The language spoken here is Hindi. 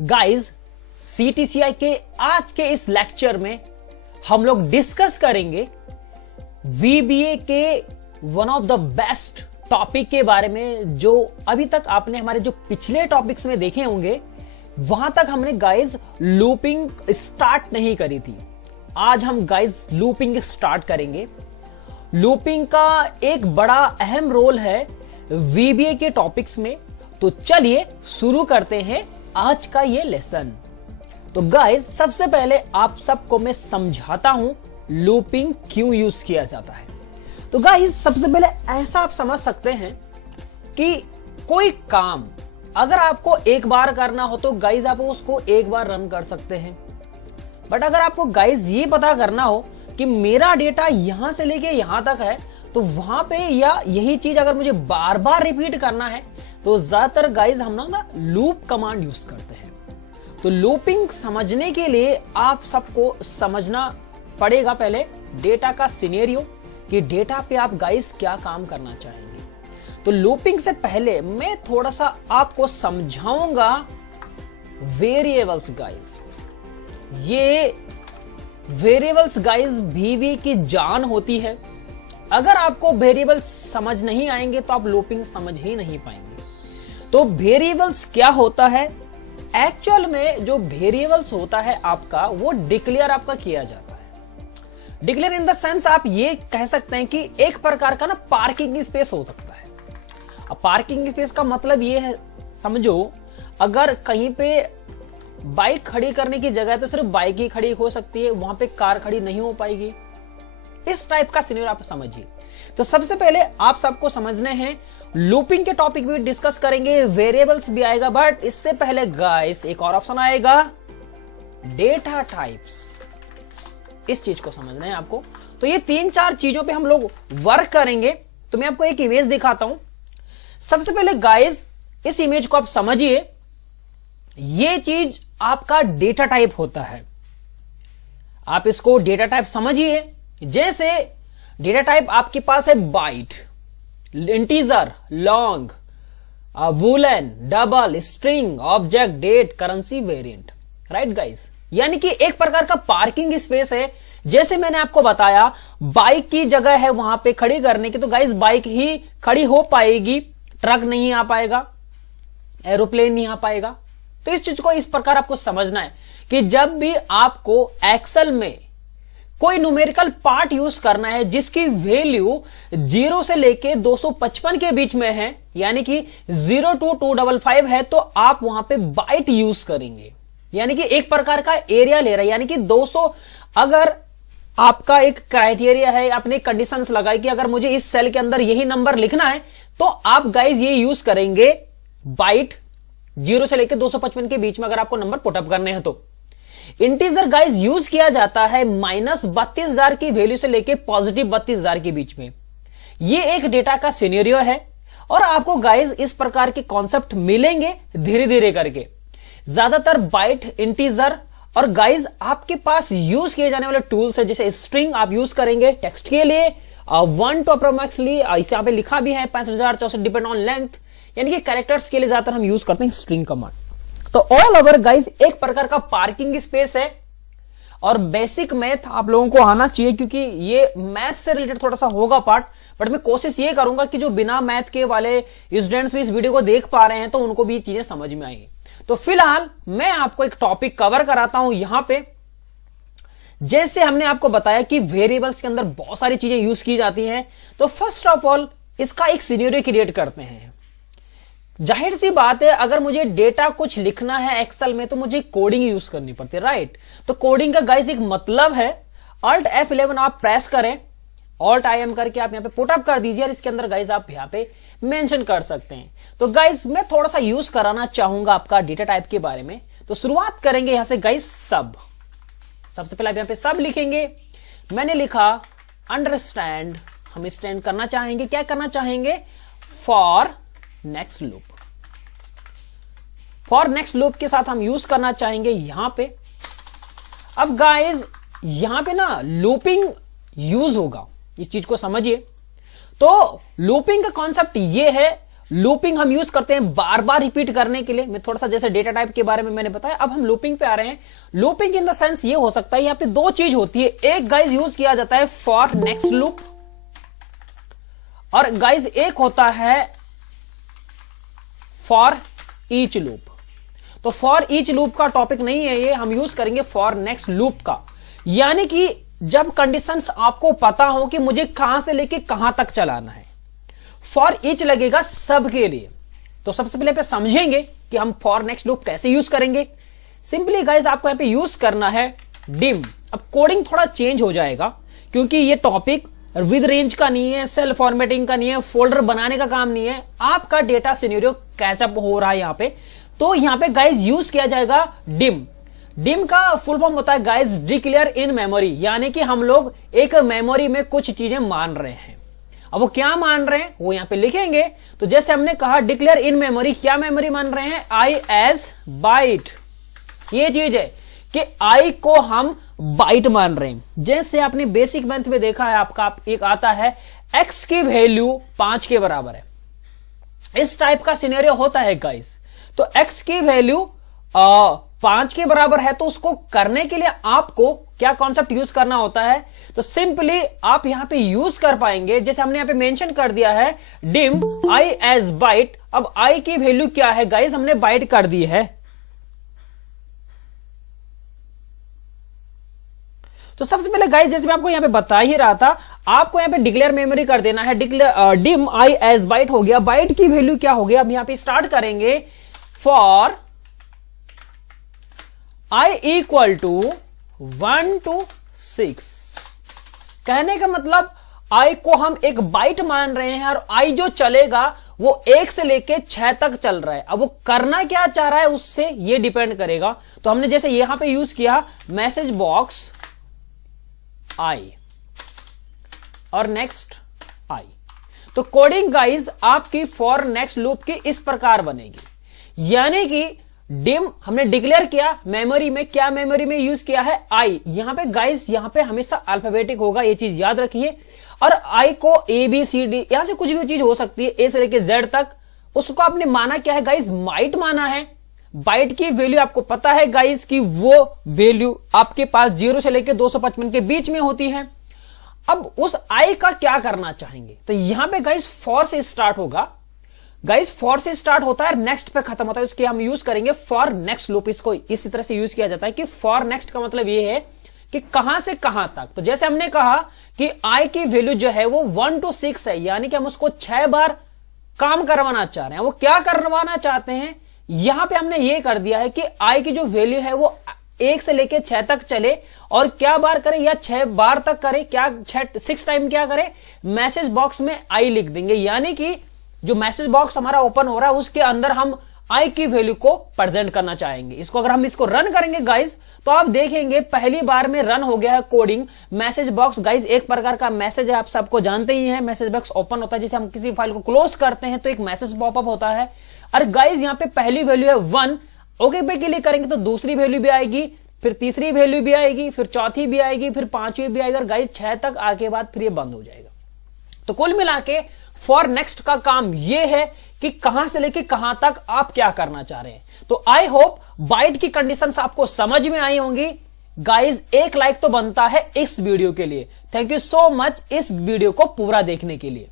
गाइस, CTCI के आज के इस लेक्चर में हम लोग डिस्कस करेंगे VBA के one of the best topic के बारे में, जो अभी तक आपने हमारे जो पिछले टॉपिक्स में देखे होंगे वहां तक हमने गाइस लूपिंग स्टार्ट नहीं करी थी। आज हम गाइस लूपिंग स्टार्ट करेंगे। लूपिंग का एक बड़ा अहम रोल है VBA के टॉपिक्स में। तो चलिए शुरू करते हैं आज का ये लेसन। तो गाइस, सबसे पहले आप सबको मैं समझाता हूं लूपिंग क्यों यूज किया जाता है। तो गाइस, सबसे पहले ऐसा आप समझ सकते हैं कि कोई काम अगर आपको एक बार करना हो तो गाइस आप उसको एक बार रन कर सकते हैं। बट अगर आपको गाइस ये पता करना हो कि मेरा डेटा यहां से लेके यहां तक है, तो वहां पे या यही चीज अगर मुझे बार बार रिपीट करना है तो ज्यादातर गाइस हम ना लूप कमांड यूज करते हैं। तो लूपिंग समझने के लिए आप सबको समझना पड़ेगा पहले डेटा का सिनेरियो, कि डेटा पे आप गाइस क्या काम करना चाहेंगे। तो लूपिंग से पहले मैं थोड़ा सा आपको समझाऊंगा वेरिएबल्स गाइस। ये वेरिएबल्स गाइस VBA की जान होती है। अगर आपको वेरिएबल्स समझ नहीं आएंगे तो आप लूपिंग समझ ही नहीं पाएंगे। तो वेरिएबल्स क्या होता है? एक्चुअल में जो वेरिएबल्स होता है आपका, वो डिक्लेयर आपका किया जाता है। डिक्लेयर इन द सेंस आप ये कह सकते हैं कि एक प्रकार का ना पार्किंग स्पेस हो सकता है। अब पार्किंग स्पेस का मतलब ये है, समझो अगर कहीं पे बाइक खड़ी करने की जगह है तो सिर्फ बाइक ही खड़ी हो सकती है, वहां पे कार खड़ी नहीं हो पाएगी। इस टाइप का सिनेरियो आप समझिए। तो सबसे पहले आप सबको समझने हैं, लूपिंग के टॉपिक भी डिस्कस करेंगे, वेरिएबल्स भी आएगा, बट इससे पहले गाइस एक और ऑप्शन आएगा, डेटा टाइप्स। इस चीज को समझना है आपको। तो ये 3-4 चीजों पे हम लोग वर्क करेंगे। तो मैं आपको एक इमेज दिखाता हूं। सबसे पहले गाइस इस इमेज को आप समझिए। ये चीज आपका डेटा टाइप होता है। आप इसको डेटा टाइप समझिए। जैसे डेटा टाइप आपके पास है byte, integer, long, boolean, double, string, object, date, currency, variant. Right guys, यानी कि एक प्रकार का पार्किंग स्पेस है। जैसे मैंने आपको बताया बाइक की जगह है वहां पे खड़ी करने की, तो गाइस बाइक ही खड़ी हो पाएगी, ट्रक नहीं आ पाएगा, एरोप्लेन नहीं आ पाएगा। तो इस चीज को इस प्रकार आपको समझना है कि जब भी आपको एक्सेल में कोई न्यूमेरिकल पार्ट यूज करना है जिसकी वैल्यू 0 से लेके 255 के बीच में है, यानी कि 0 to 255 है, तो आप वहां पे बाइट यूज करेंगे। यानी कि एक प्रकार का एरिया ले रहा है, यानी कि 200। अगर आपका एक क्राइटेरिया है, आपने कंडीशंस लगाई कि अगर मुझे इस सेल के अंदर यही नंबर लिखना है, तो आप गाइस ये यूज करेंगे बाइट 0 से लेकर 255 के बीच में, अगर आपको नंबर पुटअप करने हैं तो। इंटीजर गाइस यूज किया जाता है -32,000 की वैल्यू से लेकर +32,000 के बीच में। ये एक डेटा का सिनेरियो है और आपको गाइस इस प्रकार के कॉन्सेप्ट मिलेंगे धीरे धीरे करके। ज्यादातर बाइट, इंटीजर, और गाइस आपके पास यूज किए जाने वाले टूल्स है, जैसे स्ट्रिंग आप यूज करेंगे टेक्स्ट के लिए, 1 to अप्रोक्सिमेटली, इसे यहां पे लिखा भी है 6564 डिपेंड ऑन लेंथ, यानी कि कैरेक्टर्स के लिए ज्यादातर हम यूज करते हैं स्ट्रिंग कमांड। तो ऑल ओवर गाइस एक प्रकार का पार्किंग स्पेस है। और बेसिक मैथ आप लोगों को आना चाहिए, क्योंकि ये मैथ से रिलेटेड थोड़ा सा होगा पार्ट, बट मैं कोशिश ये करूंगा कि जो बिना मैथ के वाले स्टूडेंट्स भी इस वीडियो को देख पा रहे हैं तो उनको भी चीजें समझ में आएंगी। तो फिलहाल मैं आपको एक टॉपिक कवर कराता हूं यहां पे। जैसे हमने आपको बताया कि वेरिएबल्स के अंदर बहुत सारी चीजें यूज की जाती हैं, तो फर्स्ट ऑफ ऑल इसका एक सिनेरियो क्रिएट करते हैं। जाहिर सी बात है, अगर मुझे डेटा कुछ लिखना है एक्सेल में तो मुझे कोडिंग यूज करनी पड़ती है, राइट। तो कोडिंग का गाइस एक मतलब है, Alt F11 आप प्रेस करें, Alt IM करके आप यहां पे पुटअप कर दीजिए, और इसके अंदर गाइस आप यहां पे मेंशन कर सकते हैं। तो गाइस मैं थोड़ा सा यूज कराना चाहूंगा आपका डेटा टाइप के बारे में। तो शुरुआत करेंगे यहां से गाइस सब। सबसे पहले आप यहां पे सब लिखेंगे। मैंने लिखा अंडरस्टैंड, हम स्टैंड करना चाहेंगे, क्या करना चाहेंगे, for next loop. For next loop के साथ हम यूज करना चाहेंगे यहां पे। अब गाइस यहां पे ना लूपिंग यूज होगा, इस चीज को समझिए। तो लूपिंग का कॉन्सेप्ट ये है, लूपिंग हम यूज करते हैं बार बार रिपीट करने के लिए। मैं थोड़ा सा जैसे डेटा टाइप के बारे में मैंने बताया, अब हम लूपिंग पे आ रहे हैं। लूपिंग इन द सेंस ये हो सकता है, यहां पे दो चीज होती है। एक गाइज यूज किया जाता है फॉर नेक्स्ट लूप, और गाइज एक होता है फॉर ईच लूप। तो फॉर ईच लूप का टॉपिक नहीं है ये, हम यूज करेंगे फॉर नेक्स्ट लूप का। यानी कि जब कंडीशंस आपको पता हो कि मुझे कहां से लेके कहां तक चलाना है, फॉर ईच लगेगा सबके लिए। तो सबसे पहले पे समझेंगे कि हम फॉर नेक्स्ट लूप कैसे यूज करेंगे। सिंपली गाइज आपको यहां पे यूज करना है डिम। अब कोडिंग थोड़ा चेंज हो जाएगा क्योंकि ये टॉपिक विद रेंज का नहीं है, सेल फॉर्मेटिंग का नहीं है, फोल्डर बनाने का काम नहीं है। आपका डेटा सिनेरियो कैचअप हो रहा है यहां पे, तो यहां पे गाइज यूज किया जाएगा डिम। डिम का फुल फॉर्म होता है गाइज डिक्लेयर इन मेमोरी, यानी कि हम लोग एक मेमोरी में कुछ चीजें मान रहे हैं। अब वो क्या मान रहे हैं वो यहां पे लिखेंगे। तो जैसे हमने कहा डिक्लेयर इन मेमोरी, क्या मेमोरी मान रहे हैं, आई एज बाइट। ये चीज है कि आई को हम बाइट मान रहे हैं। जैसे आपने बेसिक मैथ में देखा है, आपका एक आता है एक्स की वैल्यू 5 के बराबर है, इस टाइप का सिनेरियो होता है गाइस। तो एक्स की वैल्यू 5 के बराबर है, तो उसको करने के लिए आपको क्या कॉन्सेप्ट यूज करना होता है, तो सिंपली आप यहां पे यूज कर पाएंगे। जैसे हमने यहां पे मेंशन कर दिया है डिम आई एज बाइट। अब आई की वैल्यू क्या है गाइस, हमने बाइट कर दी है। तो सबसे पहले गाइस जैसे मैं आपको यहां पे बता ही रहा था, आपको यहां पे डिक्लेयर मेमोरी कर देना है। Declare dim I as bite हो गया, बाइट की वैल्यू क्या हो गया, अब यहां पे स्टार्ट करेंगे for I equal to 1 to 6। कहने का मतलब आई को हम एक बाइट मान रहे हैं और आई जो चलेगा वो 1 से लेके 6 तक चल रहा है। अब वो करना क्या चाह रहा है उससे ये डिपेंड करेगा। तो हमने जैसे यहां पे यूज किया मैसेज बॉक्स आई और नेक्स्ट आई। तो कोडिंग गाइज आपकी फॉर नेक्स्ट लूप की इस प्रकार बनेगी, यानी कि डिम हमने डिक्लेयर किया मेमोरी में, क्या मेमोरी में यूज किया है आई। यहां पे गाइस यहां पे हमेशा अल्फाबेटिक होगा, ये चीज याद रखिए। और आई को ए बी सी डी, यहां से कुछ भी चीज हो सकती है, ए से लेके जेड तक, उसको आपने माना क्या है गाइस, बाइट माना है। बाइट की वैल्यू आपको पता है गाइस कि वो वैल्यू आपके पास 0 से लेके 255 के बीच में होती है। अब उस आई का क्या करना चाहेंगे, तो यहां पे गाइस फॉर से स्टार्ट होगा। गाइस फॉर से स्टार्ट होता है, नेक्स्ट पे खत्म होता है, उसके हम यूज करेंगे फॉर नेक्स्ट लूप। इसको इसी तरह से यूज किया जाता है कि फॉर नेक्स्ट का मतलब ये है कि कहां से कहां तक। तो जैसे हमने कहा कि आई की वैल्यू जो है वो 1 to 6 है, यानी कि हम उसको 6 बार काम करवाना चाह रहे हैं। वो क्या करवाना चाहते हैं, यहां पे हमने ये कर दिया है कि आई की जो वैल्यू है वो 1 से लेके 6 तक चले, और क्या बार करे, या 6 बार तक करे, क्या 6 टाइम क्या करे, मैसेज बॉक्स में आई लिख देंगे। यानी कि जो मैसेज बॉक्स हमारा ओपन हो रहा है उसके अंदर हम आई की वैल्यू को प्रेजेंट करना चाहेंगे। इसको अगर हम इसको रन करेंगे गाइस, तो आप देखेंगे पहली बार में रन हो गया है कोडिंग। मैसेज बॉक्स गाइस एक प्रकार का मैसेज है, आप सबको जानते ही हैं। मैसेज बॉक्स ओपन होता है, जैसे हम किसी फाइल को क्लोज करते हैं तो एक मैसेज पॉपअप होता है। और गाइस यहाँ पे पहली वैल्यू है 1, ओके पे क्लिक करेंगे तो दूसरी वैल्यू भी आएगी, फिर तीसरी वैल्यू भी आएगी, फिर चौथी भी आएगी, फिर पांचवी भी आएगी, और गाइस 6 तक आके बाद फिर ये बंद हो जाएगा। तो कुल मिला के फॉर नेक्स्ट का काम यह है कि कहां से लेके कहां तक आप क्या करना चाह रहे हैं। तो आई होप बाइट की कंडीशंस आपको समझ में आई होंगी। गाइज एक लाइक तो बनता है इस वीडियो के लिए। थैंक यू सो मच इस वीडियो को पूरा देखने के लिए।